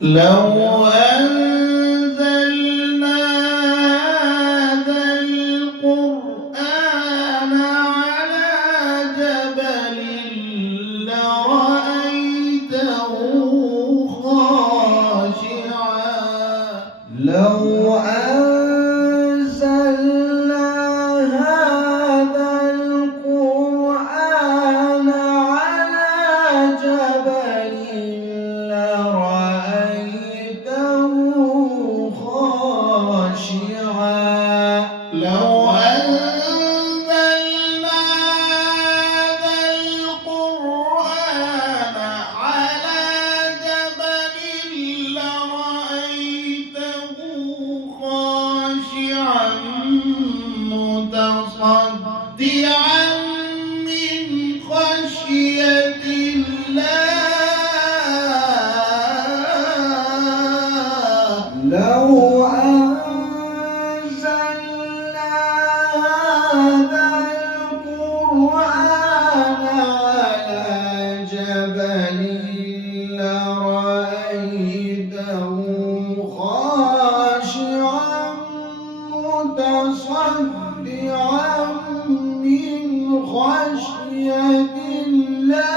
لو أنزلنا هذا القرآن على جبل لرأيته خاشعا لو أنزلنا هذا القرآن على جبل لرأيته خاشعا لو أنزلنا هذا القرآن على جبل لرأيته خاشعا متصدعا من خشية الله لو أنزلنا هذا القرآن على جبل لرأيته خاشعا متصدعا من خشية الله